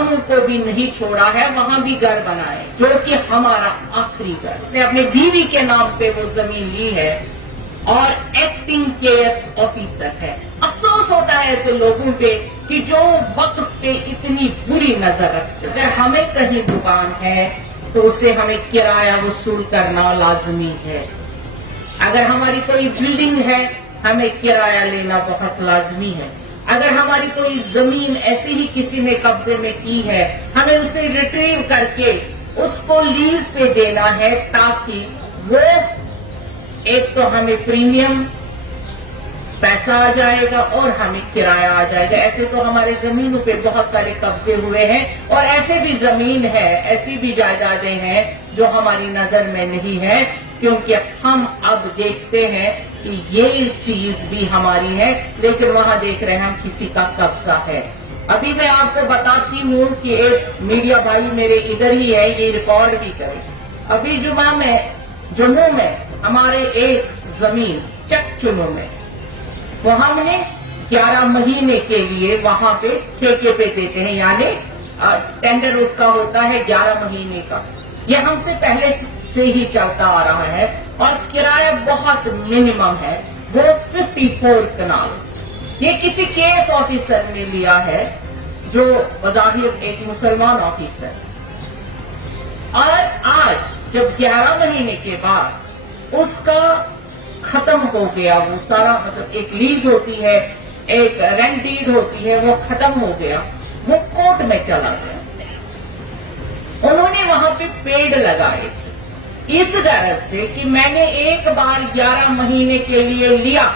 قبرستانوں کو بھی نہیں چھوڑا ہے وہاں بھی گھر بنائے جو کہ ہمارا آخری گھر. اس نے اپنے بیوی کے نام پہ وہ زمین لی ہے اور ایکٹنگ کیس آفیسر ہے. افسوس ہوتا ہے ایسے لوگوں پہ کہ جو وقت پہ اتنی بری نظر رکھتے. اگر ہمیں کہیں دکان ہے تو اسے ہمیں کرایہ وصول کرنا لازمی ہے. اگر ہماری کوئی بلڈنگ ہے ہمیں کرایہ لینا بہت لازمی ہے. اگر ہماری کوئی زمین ایسے ہی کسی نے قبضے میں کی ہے ہمیں اسے ریٹریو کر کے اس کو لیز پہ دینا ہے تاکہ وہ ایک تو ہمیں پریمیم پیسہ آ جائے گا اور ہمیں کرایہ آ جائے گا. ایسے تو ہمارے زمینوں پہ بہت سارے قبضے ہوئے ہیں اور ایسے بھی زمین ہے ایسی بھی جائیدادیں ہیں جو ہماری نظر میں نہیں ہے کیونکہ ہم اب دیکھتے ہیں کہ یہ چیز بھی ہماری ہے لیکن وہاں دیکھ رہے ہیں ہم کسی کا قبضہ ہے. ابھی میں آپ کو بتاتی ہوں کہ ایک میڈیا بھائی میرے ادھر ہی ہے یہ ریکارڈ بھی کرے. ابھی جموں میں ہمارے ایک زمین چک چنو میں وہ ہم نے 11 مہینے کے لیے وہاں پہ ٹھیکے پہ دیتے ہیں یعنی ٹینڈر اس کا ہوتا ہے 11 مہینے کا. یہ ہم سے پہلے سے ہی چلتا آ رہا ہے اور کرایہ بہت منیمم ہے وہ 54 کنالز. یہ کسی کیس آفیسر نے لیا ہے جو بظاہر ایک مسلمان آفیسر. اور آج جب 11 مہینے کے بعد اس کا ختم ہو گیا وہ سارا مطلب ایک لیز ہوتی ہے ایک رینٹ ڈیڈ ہوتی ہے وہ ختم ہو گیا وہ کورٹ میں چلا گیا. انہوں نے وہاں پہ پیڑ لگائے تھے اس غرض سے کہ میں نے ایک بار 11 مہینے کے لیے لیا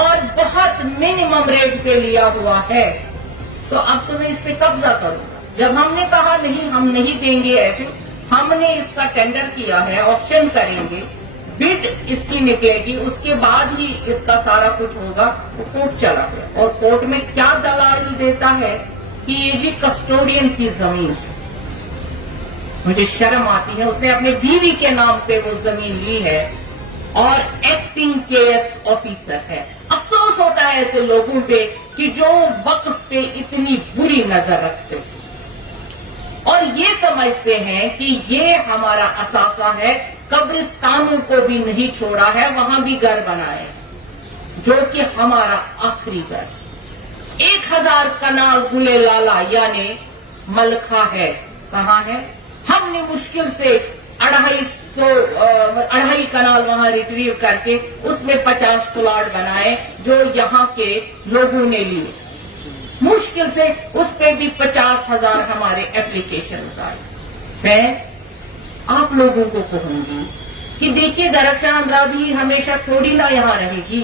اور بہت منیمم ریٹ پہ لیا ہوا ہے تو اب تو میں اس پہ قبضہ کروں. جب ہم نے کہا نہیں ہم نہیں دیں گے ایسے ہم نے اس کا ٹینڈر کیا ہے آپشن کریں گے بڈ اس کی نکلے گی اس کے بعد ہی اس کا سارا کچھ ہوگا. وہ کورٹ چلا گیا اور کورٹ میں کیا دلائل دیتا ہے کہ یہ جی کسٹوڈین کی زمین ہے. مجھے شرم آتی ہے. اس نے اپنے بیوی کے نام پہ وہ زمین لی ہے اور ایکٹنگ کیس آفیسر ہے. افسوس ہوتا ہے ایسے لوگوں پہ کہ جو وقت پہ اتنی بری نظر رکھتے اور یہ سمجھتے ہیں کہ یہ ہمارا اثاثہ ہے. قبرستانوں کو بھی نہیں چھوڑا ہے وہاں بھی گھر بنائے جو کہ ہمارا آخری گھر. 1000 کنال گلے لالا یعنی ملکہ ہے کہاں ہے. ہم نے مشکل سے 250 کنال وہاں ریٹریو کر کے اس میں 50 پلاٹ بنائے جو یہاں کے لوگوں نے لیے. مشکل سے اس پہ بھی 50,000 ہمارے اپلیکیشنز آئے. میں آپ لوگوں کو کہوں گی کہ دیکھیے درخشاں اندرابی ہمیشہ تھوڑی نہ یہاں رہے گی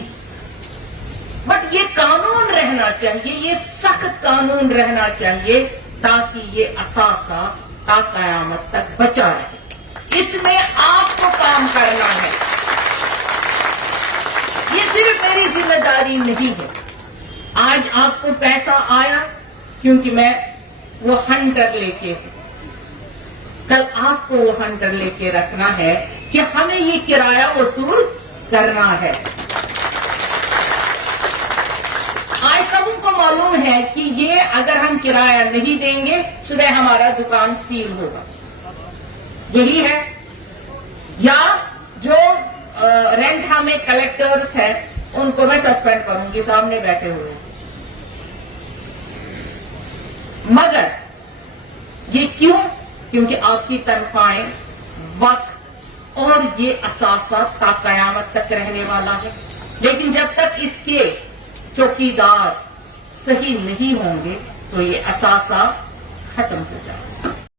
بٹ یہ قانون رہنا چاہیے یہ سخت قانون رہنا چاہیے تاکہ یہ اثاثہ تا قیامت تک بچا رہے. اس میں آپ کو کام کرنا ہے. یہ صرف میری ذمہ داری نہیں ہے. آج آپ کو پیسہ آیا کیونکہ میں وہ ہنٹر لے کے ہوں. کل آپ کو وہ ہنٹر لے کے رکھنا ہے کہ ہمیں یہ کرایہ وصول کرنا ہے. آج سب کو معلوم ہے کہ یہ اگر ہم کرایہ نہیں دیں گے صبح ہمارا دکان سیل ہوگا. یہی ہے یا جو رینٹ ہمیں کلیکٹرز ہیں ان کو میں سسپینڈ کروں گی سامنے بیٹھے ہوئے. مگر یہ کیوں؟ کیونکہ آپ کی تنخواہیں وقت اور یہ اثاثہ تا قیامت تک رہنے والا ہے. لیکن جب تک اس کے چوکیدار صحیح نہیں ہوں گے تو یہ اثاثہ ختم ہو جائے گا.